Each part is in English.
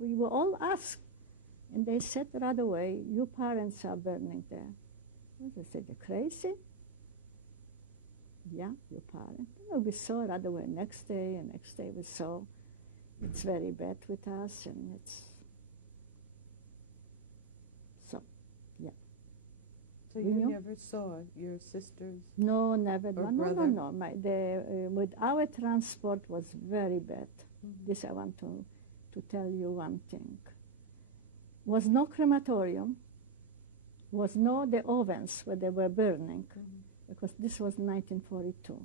We were all asked. And they said right away, your parents are burning there. I said, you're crazy? Yeah, your parents. We saw right away next day, and next day we saw it's very bad with us, and it's so, yeah. So you never saw your sisters? No, never. Or No, brother? no. With our transport was very bad. This I want to tell you one thing. Was no crematorium, was no the ovens where they were burning, because this was 1942.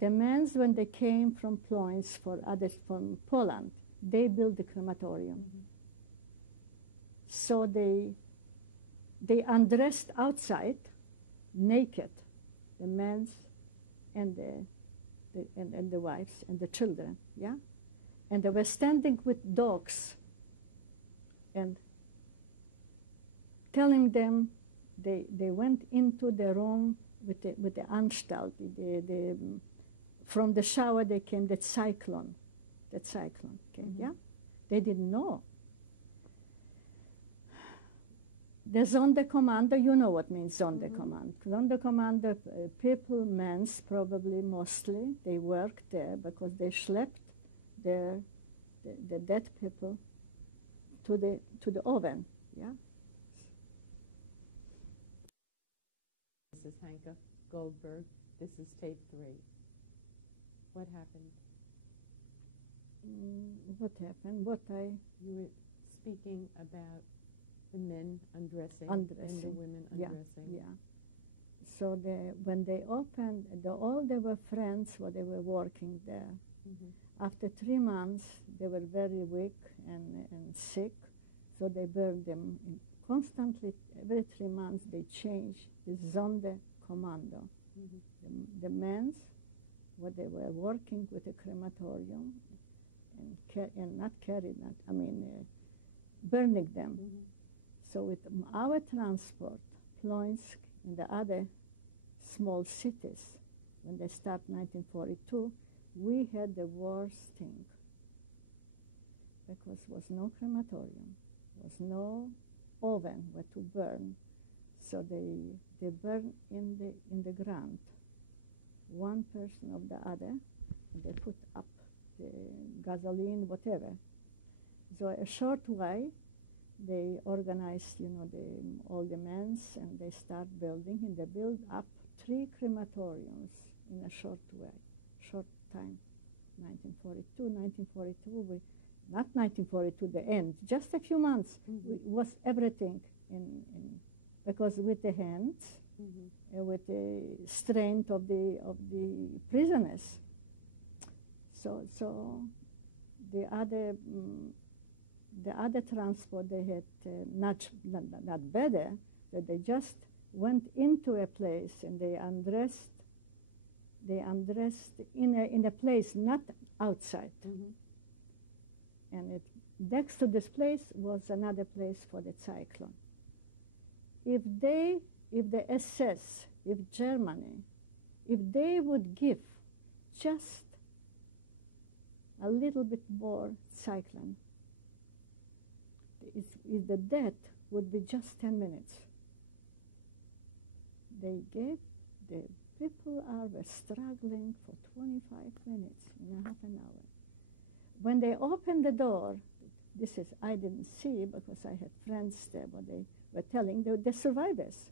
The men, when they came from Ploins for others from Poland, they built the crematorium. So they undressed outside, naked, the men and the wives and the children, yeah? And they were standing with dogs and telling them they went into the room with the Anstalt. From the shower they came, that cyclone came, yeah? They didn't know. The Sonderkommando, you know what means Sonderkommando. Sonderkommando people, men probably mostly, they worked there because they schlepped the dead people to the oven, yeah? This is Hanka Goldberg. This is tape 3. What happened? What happened? You were speaking about the men undressing. And the women undressing. Yeah. So when they opened, all they were friends while they were working there. After 3 months, they were very weak and sick, so they burned them constantly. Every 3 months, they changed the Sonderkommando. The men, what they were working with a crematorium burning them. So with our transport, Ploinsk and the other small cities, when they start 1942, we had the worst thing because was no crematorium, was no oven where to burn, so they burn in the ground, one person of the other, and they put up the gasoline, whatever. So a short way, they organized, all the men, and they start building, and they build up 3 crematoriums in a short time. 1942, not 1942, the end, just a few months, was everything in because with the hands, with the strength of the prisoners. So the other transport they had not better, that they just went into a place and they undressed in a place, not outside. And next to this place was another place for the cyclone. If the SS, if Germany, if they would give just a little bit more cyclone, the death would be just 10 minutes. They gave, the people were struggling for 25 minutes, in a half an hour. When they opened the door, I didn't see because I had friends there, but they were telling the survivors.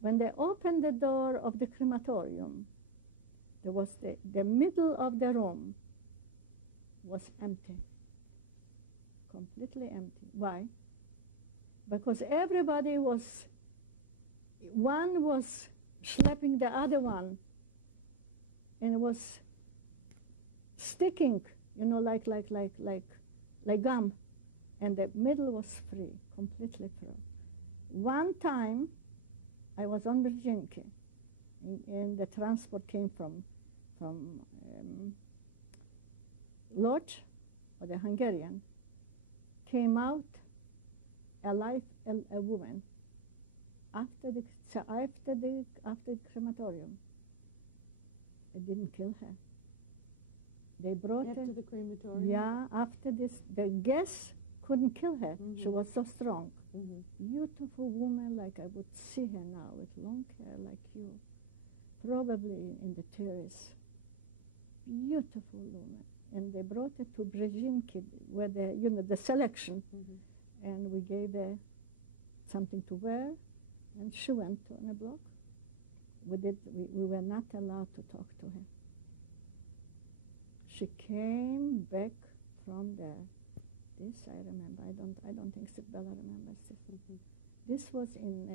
When they opened the door of the crematorium, there was the middle of the room was empty, completely empty. Why? Because everybody one was schlepping the other one, and it was sticking, like gum, and the middle was free, completely free. One time, I was on Brzezinki, and the transport came from Lodz, or the Hungarian, came out alive, a woman, after the crematorium. I didn't kill her. They brought after her. the crematorium? Yeah, after this, the gas couldn't kill her. She was so strong. Beautiful woman, like I would see her now with long hair like you, probably in the terrace. Beautiful woman. And they brought her to Brzezinki, where the selection, and we gave her something to wear, and she went on a block. We were not allowed to talk to her. She came back from there. This I remember. I don't think Bella remembers this. This was in.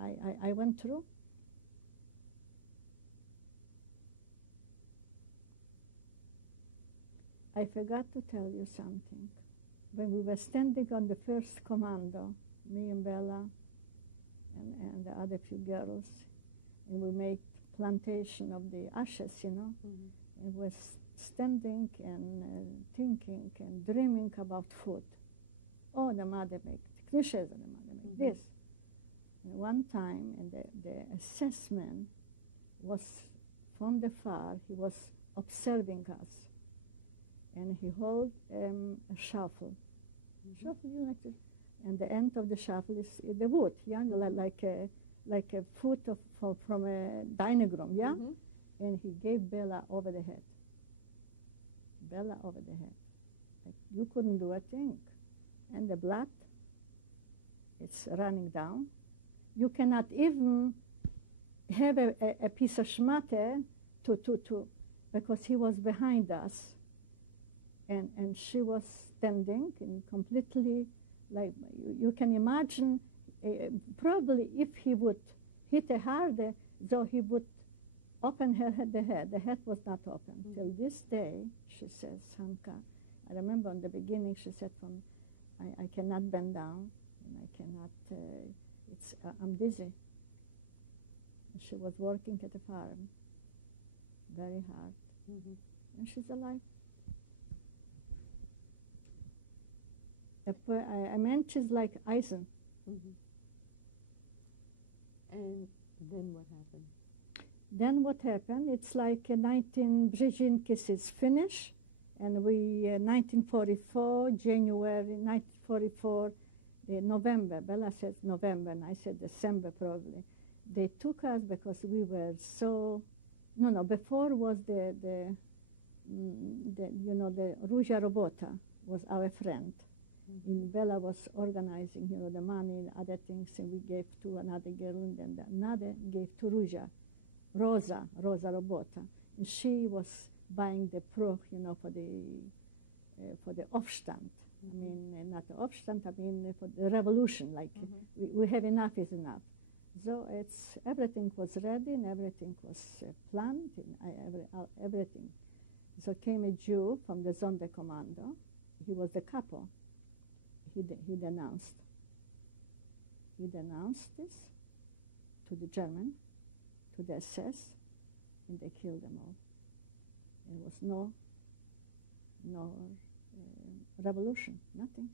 I went through. I forgot to tell you something. When we were standing on the first commando, me and Bella, and the other few girls, and we made plantation of the ashes, and was standing and thinking and dreaming about food. Oh, the mother make cliches, the mother make this. And one time, and the assessment was from the far. He was observing us, and he held a shovel. Shovel, like this, and the end of the shovel is the wood, like a foot from a dining room, and he gave Bella over the head. Bella over the head. Like you couldn't do a thing. And the blood, it's running down. You cannot even have a piece of schmate because he was behind us. And she was standing and completely, like, you can imagine, probably if he would hit her harder, though he would open her head, the head was not open. Till this day, she says, Hanka, I remember in the beginning she said, I cannot bend down, and I cannot, I'm dizzy. She was working at a farm, very hard, and she's alive. I meant she's like Eisen. And then what happened? Then what happened? It's like Brzezinki is finished, and we 1944 January 1944 November. Bella says November, and I said December probably. They took us because we were so. No. Before was the Ruzha Robota was our friend. And Bella was organizing, the money and other things, and we gave to another girl, and then another gave to Ruzha. Rosa Robota, and she was buying the Pro, for the Aufstand. I mean, not the Aufstand. I mean, for the revolution. Like we have enough is enough. So everything was ready and everything was planned and everything. So came a Jew from the Sonderkommando. He was the Kapo. He denounced. He denounced this to the German, to the SS, and they killed them all. There was no revolution, nothing.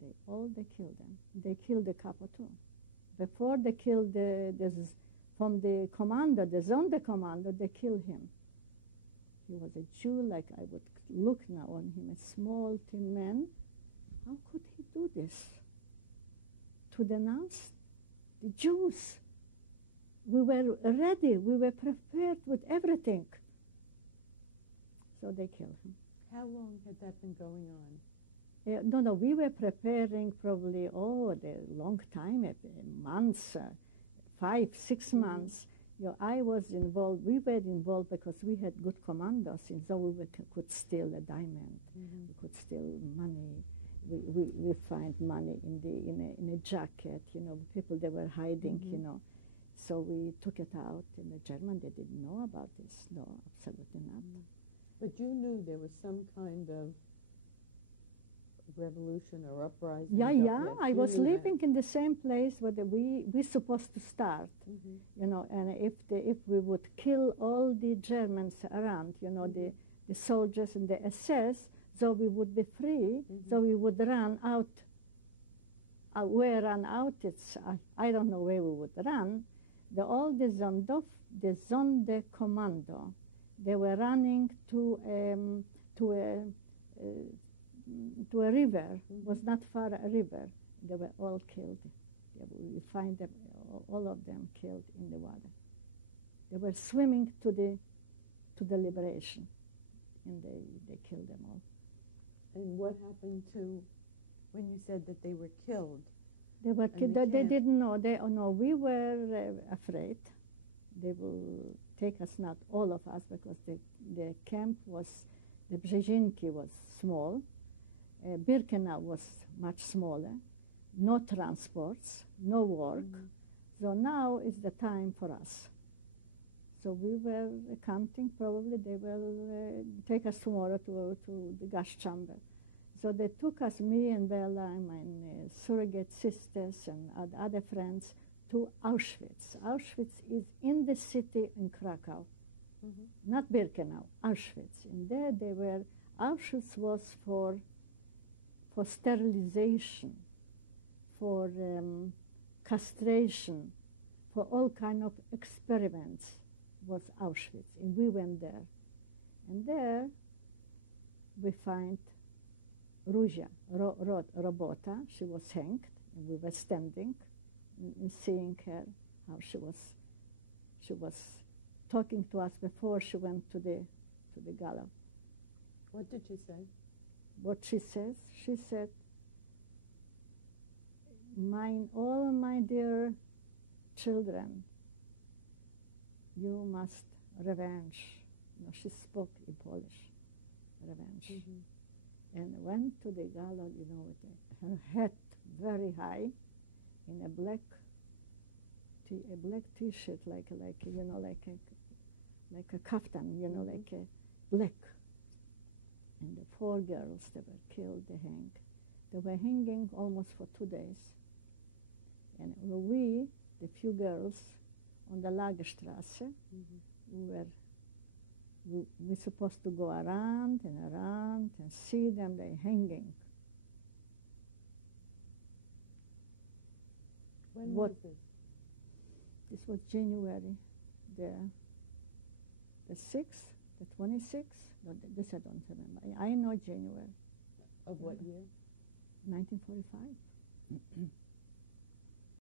They killed them. They killed the Kapo too. Before they killed from the commando, the Sonderkommando, they killed him. He was a Jew, like I would look now on him, a small, thin man. How could he do this? To denounce the Jews. We were ready. We were prepared with everything. So they killed him. How long had that been going on? No, we were preparing probably, the long time, months, 5, 6 months. I was involved. We were involved because we had good commandos, and so we could steal a diamond. We could steal money. We find money in a jacket. People they were hiding. So we took it out. In the German, they didn't know about this. No, absolutely not. But you knew there was some kind of revolution or uprising. Yeah. I was living in the same place where we supposed to start. And if we would kill all the Germans around, the soldiers and the SS, so we would be free. So we would run out. Where run out? I don't know where we would run. The Sonderkommando, They were running to a river. Was not far a river. They were all killed. We find them, all of them killed in the water. They were swimming to the liberation, and they killed them all. And what happened to when you said that they were killed? They were killed. They didn't know. No, we were afraid. They will take us, not all of us, because the camp was, the Brzezinki was small. Birkenau was much smaller. No transports, no work. So now is the time for us. So we were counting, probably they will take us tomorrow to the gas chamber. So they took us, me and Bella and my surrogate sisters and other friends, to Auschwitz. Auschwitz is in the city in Krakow, not Birkenau, Auschwitz. And there they were, Auschwitz was for sterilization, for castration, for all kind of experiments was Auschwitz. And we went there. And there we find Ruzha, Robota. She was hanged, and we were standing and seeing her, how she was talking to us before she went to the gallows. What did she say? What she says? She said, all my dear children, you must revenge. No, she spoke in Polish, revenge. And went to the gallows, with her head very high, in a black T-shirt, like a kaftan, like a black. And the 4 girls that were killed, they hanged. They were hanging almost for 2 days. And we, the few girls, on the Lagerstrasse, we were supposed to go around and see them, they hanging. When was this? This was January, the 6th, the 26th. No, this I don't remember. I know January. Of what year? 1945.